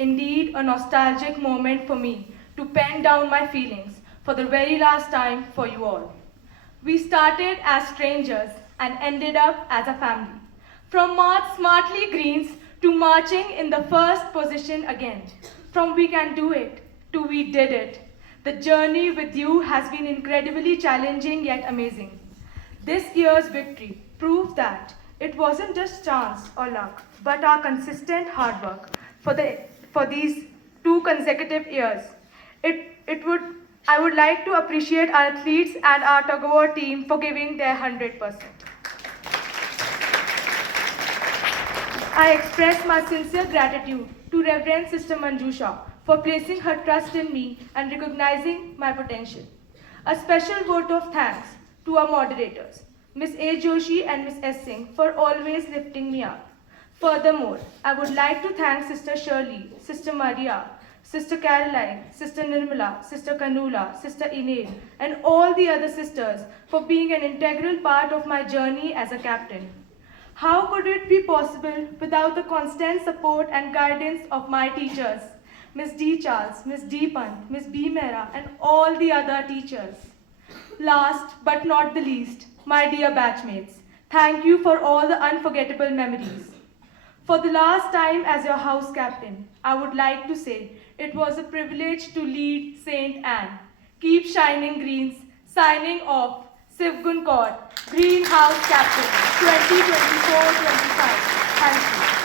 Indeed, a nostalgic moment for me to pen down my feelings for the very last time for you all. We started as strangers and ended up as a family. From smartly greens to marching in the first position again. From we can do it to we did it. The journey with you has been incredibly challenging yet amazing. This year's victory proves that it wasn't just chance or luck, but our consistent hard work for these 2 consecutive years. I would like to appreciate our athletes and our tug of war team for giving their 100%. I express my sincere gratitude to Reverend Sister Manjusha for placing her trust in me and recognizing my potential. A special vote of thanks to our moderators, Ms. A. Joshi and Ms. S. Singh, for always lifting me up. Furthermore, I would like to thank Sister Shirley, Sister Maria, Sister Caroline, Sister Nirmala, Sister Kanula, Sister Elaine, and all the other sisters for being an integral part of my journey as a captain. How could it be possible without the constant support and guidance of my teachers, Ms. D. Charles, Ms. D. Pant, Ms. B. Mehra, and all the other teachers? Last but not the least, my dear batchmates, thank you for all the unforgettable memories. For the last time as your house captain, I would like to say it was a privilege to lead St. Anne. Keep shining greens, signing off, Sivgunn Kaur, Greenhouse Captain, 2024-25. Thank you.